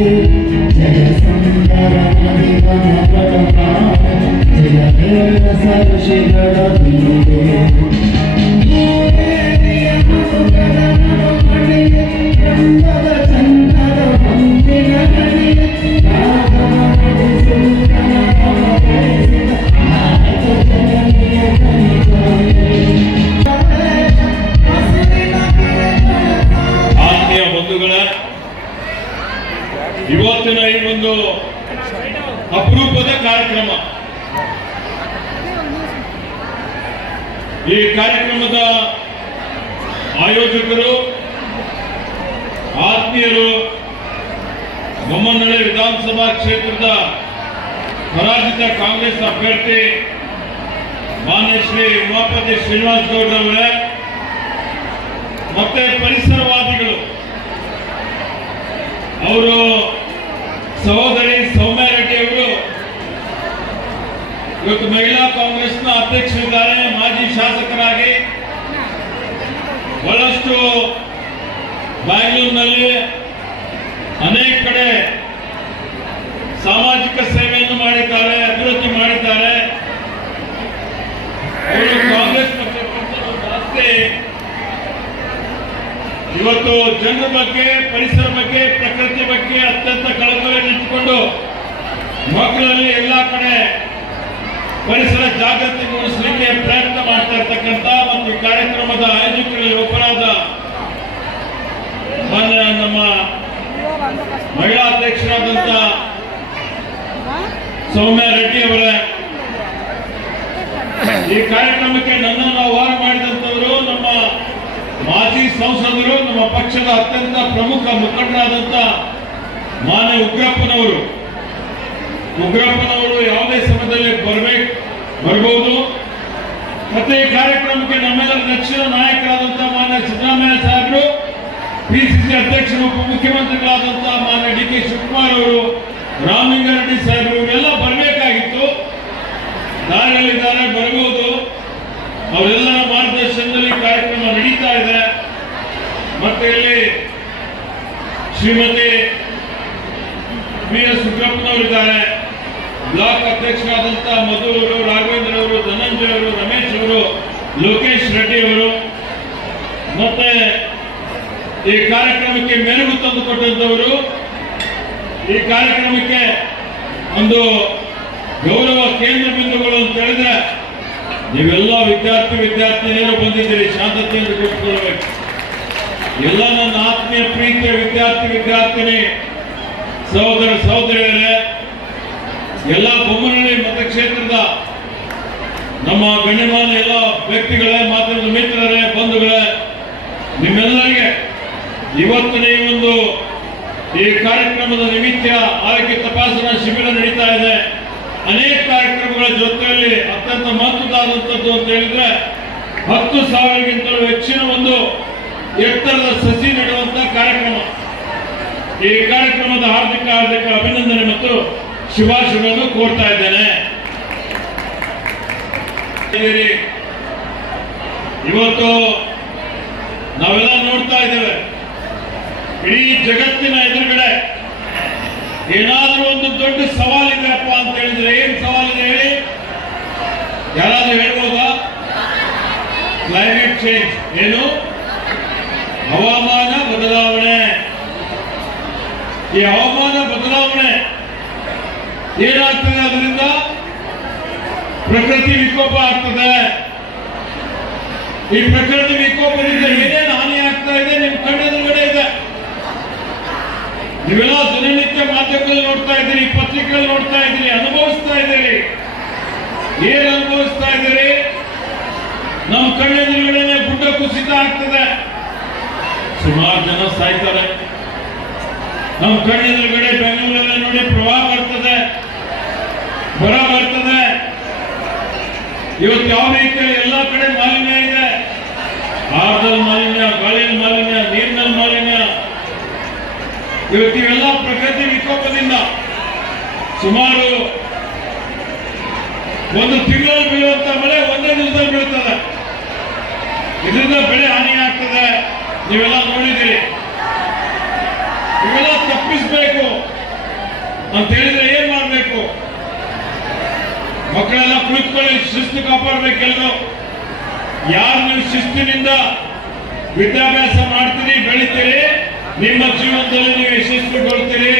Thank you. ಈ ಕಾರ್ಯಕ್ರಮದ ಆಯೋಜಕರು, ಆತ್ಮೀಯರು, ಬೊಮ್ಮನಹಳ್ಳಿ ವಿಧಾನಸಭಾ ಕ್ಷೇತ್ರದ ಪರಾಜಿತ ಕಾಂಗ್ರೆಸ್ ಅಭ್ಯರ್ಥಿ ಮಾನ್ಯ ಶ್ರೀ ಉಮಾಪತಿ ಶ್ರೀನಿವಾಸ್ ಗೌಡ್ರವರೇ ಮತ್ತೆ ಪರಿಸರವಾದಿಗಳು. ಅವರು ಸಹೋದರಿ ಸೌಮ್ಯ ರೆಡ್ಡಿ ಅವರು ಇವತ್ತು ಮಹಿಳಾ ಕಾಂಗ್ರೆಸ್ನ ಅಧ್ಯಕ್ಷರಿದ್ದಾರೆ. ಇವತ್ತು ಜನರ ಬಗ್ಗೆ, ಪರಿಸರ ಬಗ್ಗೆ, ಪ್ರಕೃತಿ ಬಗ್ಗೆ ಅತ್ಯಂತ ಕಳಕಳಿ ನಿಂತುಕೊಂಡು ಮಕ್ಕಳಲ್ಲಿ ಎಲ್ಲ ಕಡೆ ಪರಿಸರ ಜಾಗೃತಿ ಮೂಡಿಸಲಿಕ್ಕೆ ಪ್ರಯತ್ನ ಮಾಡ್ತಾ ಇರ್ತಕ್ಕಂಥ ಮತ್ತು ಕಾರ್ಯಕ್ರಮದ ಆಯೋಜಕರಲ್ಲಿ ಒಬ್ಬರಾದ ನಮ್ಮ ಮಹಿಳಾ ಅಧ್ಯಕ್ಷರಾದಂತ ಸೌಮ್ಯ ರೆಡ್ಡಿ ಅವರ. ಈ ಕಾರ್ಯಕ್ರಮಕ್ಕೆ ನನ್ನನ್ನು ಆಹ್ವಾನ ಸಂಸದರು ನಮ್ಮ ಪಕ್ಷದ ಅತ್ಯಂತ ಪ್ರಮುಖ ಮುಖಂಡರಾದಂತ ಮಾನ್ಯ ಉಗ್ರಪ್ಪನವರು. ಉಗ್ರಪ್ಪನವರು ಯಾವುದೇ ಸಮಯದಲ್ಲಿ ಬರಬೇಕು ಬರಬಹುದು ಮತ್ತೆ ಈ ಕಾರ್ಯಕ್ರಮಕ್ಕೆ ನಮ್ಮೆಲ್ಲರ ನೆಚ್ಚಿನ ನಾಯಕರಾದಂತಹ ಮಾನ್ಯ ಸಿದ್ದರಾಮಯ್ಯ ಸಾಹೇಬರು ಪಿಸಿಸಿ ಅಧ್ಯಕ್ಷರು ಉಪಮುಖ್ಯಮಂತ್ರಿಗಳಾದಂತಹ ಮಾನ್ಯ ಡಿ ಕೆ ಶಿವಕುಮಾರ್ ಅವರು ರಾಮಲಿಂಗಾರೆಡ್ಡಿ ಸಾಹೇಬರು ಇವರೆಲ್ಲ ಬರಬೇಕಾಗಿತ್ತು ದಾರಿಯಲ್ಲಿದ್ದಾರೆ ಬರಬಹುದು ಅವರೆಲ್ಲರ ಮಾರ್ಗದರ್ಶನದಲ್ಲಿ ಕಾರ್ಯಕ್ರಮ ನಡೀತಾ ಇದೆ ಮತ್ತೆ ಇಲ್ಲಿ ಶ್ರೀಮತಿ ಬಿ ಎಸ್ ಬ್ಲಾಕ್ ಅಧ್ಯಕ್ಷರಾದಂತ ಮಧು ಅವರು ರಾಘವೇಂದ್ರ ಅವರು, ಧನಂಜಯ ಅವರು, ರಮೇಶ್ ಅವರು, ಲೋಕೇಶ್ ರೆಡ್ಡಿ ಅವರು. ಮತ್ತೆ ಈ ಕಾರ್ಯಕ್ರಮಕ್ಕೆ ಮೆರುಗು ತಂದುಕೊಟ್ಟಂತವರು, ಈ ಕಾರ್ಯಕ್ರಮಕ್ಕೆ ಒಂದು ಗೌರವ ಕೇಂದ್ರ ಬಿಂದುಗಳು ಅಂತ ಹೇಳಿದ್ರೆ ನೀವೆಲ್ಲ ವಿದ್ಯಾರ್ಥಿ ವಿದ್ಯಾರ್ಥಿನಿಯರು ಬಂದಿದ್ದೀರಿ ಶಾಂತತೆಯನ್ನು ಕೊಟ್ಟುಕೊಳ್ಬೇಕು ಎಲ್ಲ ನನ್ನ ಆತ್ಮೀಯ ಪ್ರೀತಿಯ ವಿದ್ಯಾರ್ಥಿ ವಿದ್ಯಾರ್ಥಿನಿ ಸಹೋದರ ಸಹೋದರಿಯರೇ, ಎಲ್ಲ ಬೊಮ್ಮನಹಳ್ಳಿ ಮತಕ್ಷೇತ್ರದ ನಮ್ಮ ಗಣ್ಯಮಾನ್ಯ ಎಲ್ಲ ವ್ಯಕ್ತಿಗಳೇ ಮಾತಾಡಿದ ಮಿತ್ರರೇ, ಬಂಧುಗಳೇ, ನಿಮ್ಮೆಲ್ಲರಿಗೆ ಇವತ್ತಿನ ಈ ಒಂದು ಈ ಕಾರ್ಯಕ್ರಮದ ನಿಮಿತ್ತ ಆರೋಗ್ಯ ತಪಾಸಣಾ ಶಿಬಿರ ನಡೀತಾ ಇದೆ. ಅನೇಕ ಕಾರ್ಯಕ್ರಮಗಳ ಜೊತೆಯಲ್ಲಿ ಅತ್ಯಂತ ಮಹತ್ವದಾದಂಥದ್ದು ಅಂತ ಹೇಳಿದ್ರೆ, ಹತ್ತು ಸಾವಿರಕ್ಕಿಂತಲೂ ಹೆಚ್ಚಿನ ಒಂದು ಎತ್ತರದ ಸಸಿ ನೆಡುವಂತ ಕಾರ್ಯಕ್ರಮ. ಈ ಕಾರ್ಯಕ್ರಮದ ಹಾರ್ದಿಕ ಹಾರ್ದಿಕ ಅಭಿನಂದನೆ ಮತ್ತು ಶುಭಾಶಯಗಳನ್ನು ಕೋರ್ತಾ ಇದ್ದೇನೆ. ಇವತ್ತು ನಾವೆಲ್ಲ ನೋಡ್ತಾ ಇದ್ದೇವೆ. ಇಡೀ ಜಗತ್ತಿನ ಎದುರುಗಡೆ ಏನಾದರೂ ಒಂದು ದೊಡ್ಡ ಸವಾಲಿದೆಯಪ್ಪ ಅಂತ ಹೇಳಿದ್ರೆ ಏನ್ ಸವಾಲಿದೆ ಹೇಳಿ? ಯಾರಾದ್ರೂ ಹೇಳ್ಬೋದಾ? ಕ್ಲೈಮೇಟ್ ಚೇಂಜ್ ಏನು? ಹವಾಮಾನ ಬದಲಾವಣೆ. ಈ ಹವಾಮಾನ ಬದಲಾವಣೆ ಏನಾಗ್ತದೆ ಅದರಿಂದ ಪ್ರಕೃತಿ ವಿಕೋಪ ಆಗ್ತದೆ. ಈ ಪ್ರಕೃತಿ ವಿಕೋಪದಿಂದ ಏನೇನು ಹಾನಿ ಆಗ್ತಾ ಇದೆ, ನಿಮ್ ಕಣ್ಣೆದುರುಗಡೆ ಇದೆ. ನೀವೆಲ್ಲ ದಿನನಿತ್ಯ ಮಾಧ್ಯಮದಲ್ಲಿ ನೋಡ್ತಾ ಇದ್ದೀರಿ, ಪತ್ರಿಕೆಯಲ್ಲಿ ನೋಡ್ತಾ ಇದ್ದೀರಿ, ಅನುಭವಿಸ್ತಾ ಇದ್ದೀರಿ. ಏನ್ ಅನುಭವಿಸ್ತಾ ಇದ್ದೀರಿ? ನಮ್ಮ ಕಣ್ಣೆದುರುಗಡೆ ಗುಡ್ಡ ಕುಸಿತ ಆಗ್ತದೆ. ಸುಮಾರು ಜನ ಸಾಯ್ತಾರೆ. ನಮ್ಮ ಕಣ್ಣೆದುರುಗಡೆ ಬೆಂಗಳೂರಲ್ಲಿ ನೋಡಿ ಪ್ರವಾಹ ಬರ್ತದೆ. ಬರ ಬರ್ತದೆ. ಇವತ್ತು ಯಾವ ರೀತಿ ಎಲ್ಲ ಕಡೆ ಮಾಲಿನ್ಯ ಇದೆ? ಆಹಾರದಲ್ಲಿ ಮಾಲಿನ್ಯ ಗಾಳಿಯಲ್ಲಿ ಮಾಲಿನ್ಯ ನೀರಿನಲ್ಲಿ ಮಾಲಿನ್ಯ. ಇವತ್ತು ಇವೆಲ್ಲ ಪ್ರಕೃತಿ ವಿಕೋಪದಿಂದ ಸುಮಾರು ಒಂದು ತಿಂಗಳಲ್ಲಿ ಬೀಳುವಂತ ಮಳೆ ಒಂದೇ ದಿವಸದಲ್ಲಿ ಬೀಳುತ್ತದೆ ಇದರಿಂದ ಬೆಳೆ ಹಾನಿ ಆಗ್ತದೆ ನೀವೆಲ್ಲ ನೋಡಿದ್ದೀರಿ. ತಪ್ಪಿಸ್ಬೇಕು ಅಂತ ಹೇಳಿದ್ರೆ ಏನ್ ಮಾಡಬೇಕು? ಮಕ್ಕಳೆಲ್ಲ ಕುಳಿತುಕೊಳ್ಳಿ, ಶಿಸ್ತು ಕಾಪಾಡಬೇಕೆಲ್ಲರೂ ಯಾರು ನೀವು ಶಿಸ್ತಿನಿಂದ ವಿದ್ಯಾಭ್ಯಾಸ ಮಾಡ್ತೀರಿ, ಬೆಳಿತೀರಿ, ನಿಮ್ಮ ಜೀವನದಲ್ಲಿ ನೀವು ಯಶಸ್ವಿಗೊಳ್ತೀರಿ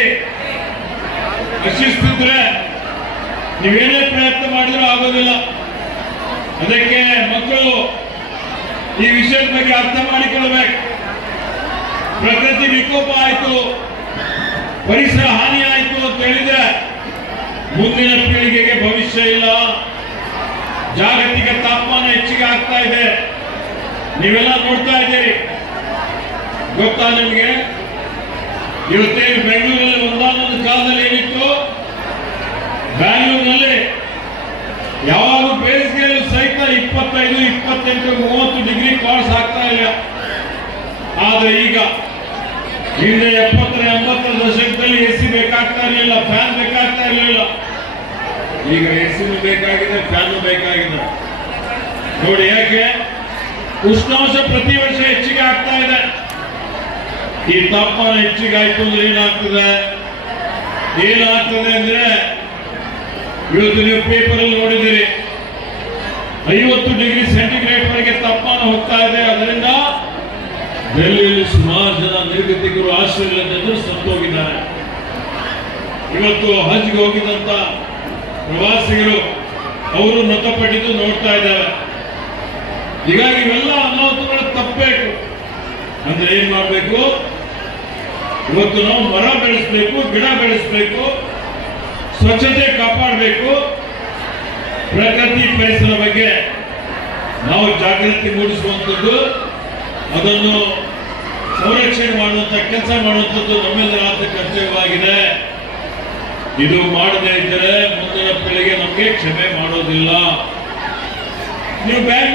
ಅಶಿಸ್ತಿದ್ರೆ ನೀವೇನೇ ಪ್ರಯತ್ನ ಮಾಡಿದ್ರೂ ಆಗೋದಿಲ್ಲ. ಅದಕ್ಕೆ ಮಕ್ಕಳು ಈ ವಿಷಯದ ಬಗ್ಗೆ ಅರ್ಥ ಮಾಡಿಕೊಳ್ಳಬೇಕು. ಪ್ರಕೃತಿ ವಿಕೋಪ ಆಯಿತು. ಪರಿಸರ ಹಾನಿಯಾಯಿತು ಅಂತ ಹೇಳಿದ್ರೆ ಮುಂದಿನ ಪೀಳಿಗೆಗೆ ಭವಿಷ್ಯ ಇಲ್ಲ. ಜಾಗತಿಕ ತಾಪಮಾನ ಹೆಚ್ಚಿಗೆ ಆಗ್ತಾ ಇದೆ. ನೀವೆಲ್ಲ ನೋಡ್ತಾ ಇದ್ದೀರಿ. ಗೊತ್ತಾ ನಿಮಗೆ? ಇವತ್ತೇನು ಬೆಂಗಳೂರಲ್ಲಿ ಒಂದಾನೊಂದು ಕಾಲದಲ್ಲಿ ಏನಿತ್ತು? ಎಪ್ಪತ್ತರ ಎಂಬತ್ತರ ದಶಕದಲ್ಲಿ ಎ ಸಿ ಬೇಕಾಗ್ತಾ ಇರಲಿಲ್ಲ, ಫ್ಯಾನ್ ಬೇಕಾಗ್ತಾ ಇರಲಿಲ್ಲ. ಈಗ ಎ ಸಿನೂ ಬೇಕಾಗಿದೆ, ಫ್ಯಾನು ಬೇಕಾಗಿದೆ. ನೋಡಿ ಯಾಕೆ? ಉಷ್ಣಾಂಶ ಪ್ರತಿ ವರ್ಷ ಹೆಚ್ಚಿಗೆ ಆಗ್ತಾ ಇದೆ. ಈ ತಾಪಮಾನ ಹೆಚ್ಚಿಗೆ ಆಯ್ತು ಅಂದ್ರೆ ಏನಾಗ್ತದೆ? ಏನಾಗ್ತದೆ ಅಂದ್ರೆ, ಇವತ್ತು ನೀವು ಪೇಪರ್ ಅಲ್ಲಿ ನೋಡಿದಿರಿ ಐವತ್ತು ಡಿಗ್ರಿ ಸೆಂಟಿಗ್ರೇಡ್ ವರೆಗೆ ತಾಪಮಾನ ಹೋಗ್ತಾ ಇದೆ. ಅದರಿಂದ ಡೆಲ್ಲಿಯಲ್ಲಿ ಸುಮಾರು ಜನ ನಿರ್ಗತಿಕರು ಆಶ್ರಯ ಸತ್ತೋಗಿದ್ದಾರೆ. ಇವತ್ತು ಹಜ್ಗೆ ಹೋಗಿದಂತ ಪ್ರವಾಸಿಗರು ಅವರು ಮೃತಪಟ್ಟಿದ್ದು ನೋಡ್ತಾ ಇದ್ದಾರೆ. ಹೀಗಾಗಿ ಇವೆಲ್ಲ ಅನಾಹುತಗಳು ತಪ್ಪಬೇಕು ಅಂದ್ರೆ ಏನ್ ಮಾಡಬೇಕು? ಇವತ್ತು ನಾವು ಮರ ಬೆಳೆಸಬೇಕು, ಗಿಡ ಬೆಳೆಸಬೇಕು, ಸ್ವಚ್ಛತೆ ಕಾಪಾಡಬೇಕು. ಪ್ರಕೃತಿ ಪರಿಸರ ಬಗ್ಗೆ ನಾವು ಜಾಗೃತಿ ಮೂಡಿಸುವಂಥದ್ದು ಅದನ್ನು ಸಂರಕ್ಷಣೆ ಮಾಡುವಂತ ಕೆಲಸ ಮಾಡುವಂಥದ್ದು ನಮ್ಮೆಲ್ಲರ ಆದ ಕರ್ತವ್ಯವಾಗಿದೆ. ಇದು ಮಾಡದೇ ಇದ್ದರೆ ಮುಂದಿನ ಪೀಳಿಗೆ ನಮಗೆ ಕ್ಷಮೆ ಮಾಡೋದಿಲ್ಲ. ನೀವು ಬ್ಯಾಂಕ್